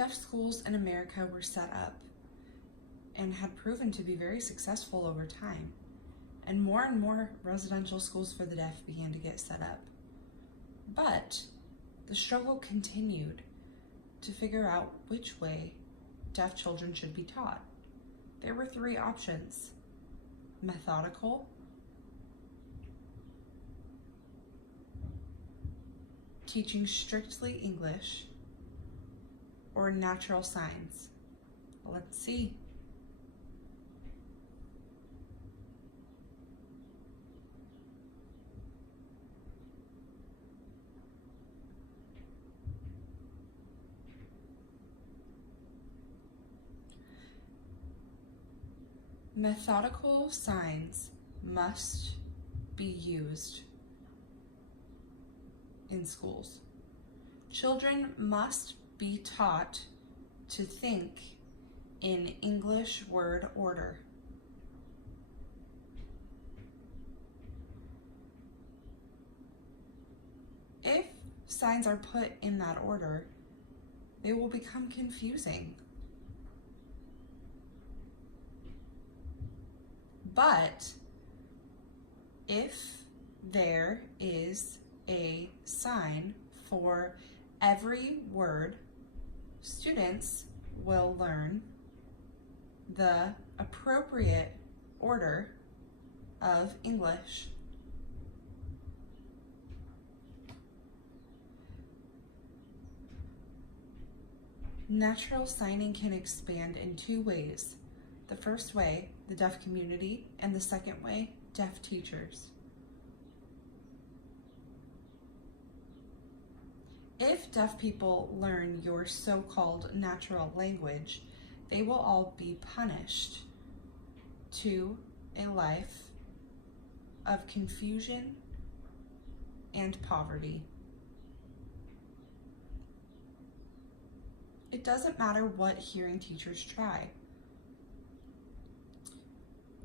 Deaf schools in America were set up and had proven to be very successful over time, and more residential schools for the deaf began to get set up. But the struggle continued to figure out which way deaf children should be taught. There were three options: methodical, teaching strictly English, or natural signs. Let's see. Methodical signs must be used in schools. Children must be taught to think in English word order. If signs are put in that order, they will become confusing. But if there is a sign for every word, students will learn the appropriate order of English. Natural signing can expand in two ways. The first way, the deaf community, and the second way, deaf teachers. If deaf people learn your so-called natural language, they will all be punished to a life of confusion and poverty. It doesn't matter what hearing teachers try.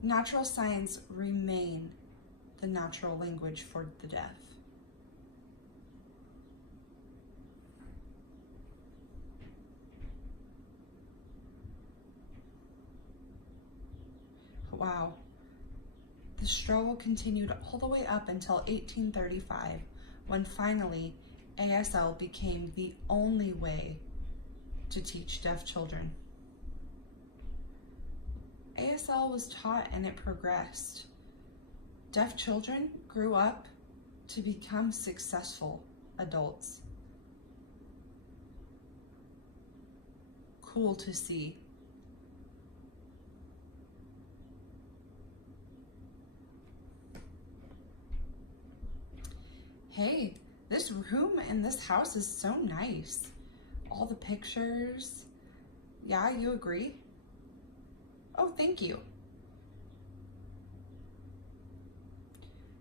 Natural signs remain the natural language for the deaf. Wow. The struggle continued all the way up until 1835, when finally ASL became the only way to teach deaf children. ASL was taught and it progressed. Deaf children grew up to become successful adults. Cool to see. Hey, this room in this house is so nice. All the pictures. Yeah, you agree? Oh, thank you.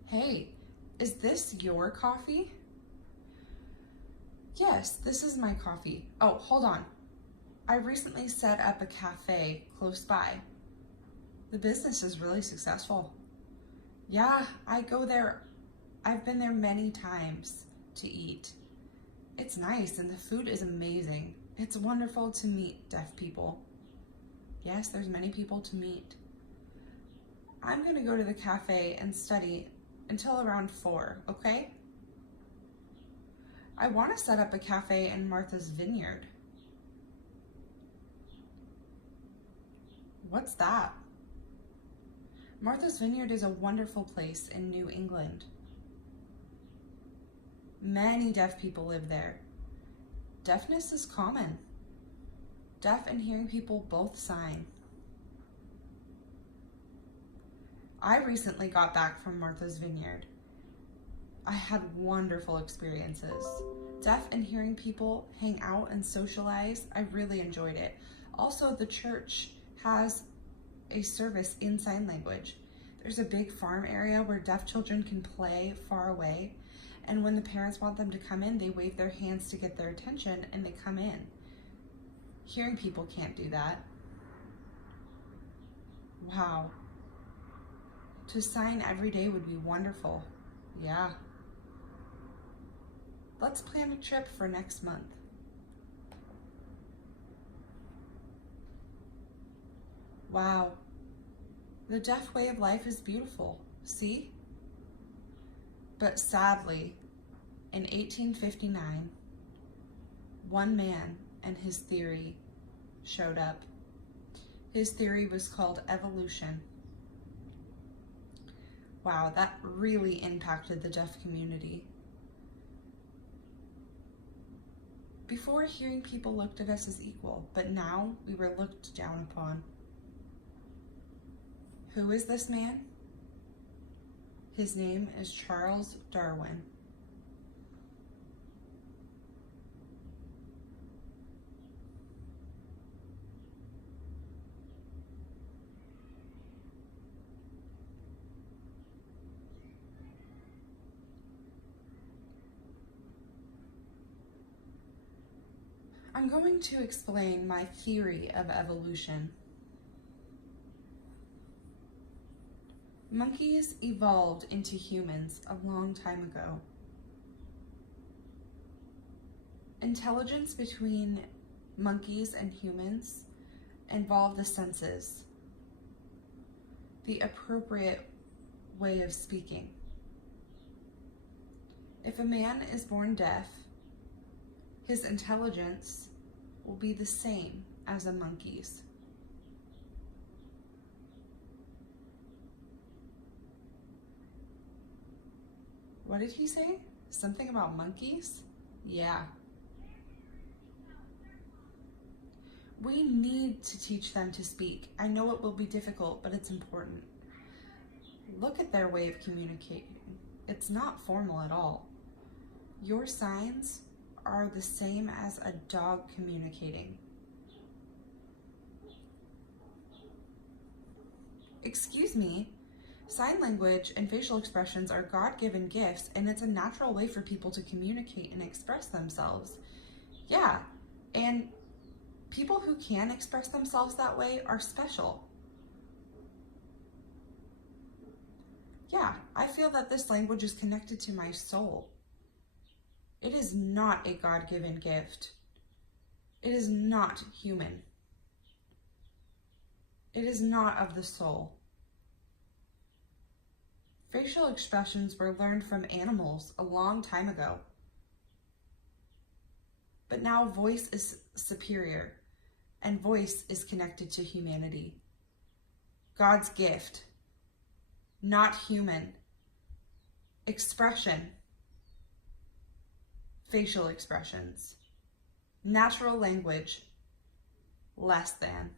Hey, is this your coffee? Yes, this is my coffee. Oh, hold on. I recently set up a cafe close by. The business is really successful. Yeah, I go there. I've been there many times to eat. It's nice and the food is amazing. It's wonderful to meet deaf people. Yes, there's many people to meet. I'm gonna go to the cafe and study until around 4, okay? I wanna set up a cafe in Martha's Vineyard. What's that? Martha's Vineyard is a wonderful place in New England. Many deaf people live there. Deafness is common. Deaf and hearing people both sign. I recently got back from Martha's Vineyard. I had wonderful experiences. Deaf and hearing people hang out and socialize. I really enjoyed it. Also, the church has a service in sign language. There's a big farm area where deaf children can play far away. And when the parents want them to come in, they wave their hands to get their attention and they come in. Hearing people can't do that. Wow. To sign every day would be wonderful. Yeah. Let's plan a trip for next month. Wow, the deaf way of life is beautiful, see? But sadly, in 1859, one man and his theory showed up. His theory was called evolution. Wow, that really impacted the deaf community. Before, hearing people looked at us as equal, but now we were looked down upon. Who is this man? His name is Charles Darwin. I'm going to explain my theory of evolution. Monkeys evolved into humans a long time ago. Intelligence between monkeys and humans involved the senses, the appropriate way of speaking. If a man is born deaf, his intelligence will be the same as a monkey's. What did he say? Something about monkeys? Yeah. We need to teach them to speak. I know it will be difficult, but it's important. Look at their way of communicating. It's not formal at all. Your signs are the same as a dog communicating. Excuse me, sign language and facial expressions are God-given gifts, and it's a natural way for people to communicate and express themselves. Yeah, and people who can express themselves that way are special. Yeah, I feel that this language is connected to my soul. It is not a God-given gift. It is not human. It is not of the soul. Facial expressions were learned from animals a long time ago. But now voice is superior, and voice is connected to humanity. God's gift, not human. Expression. Facial expressions, natural language, less than.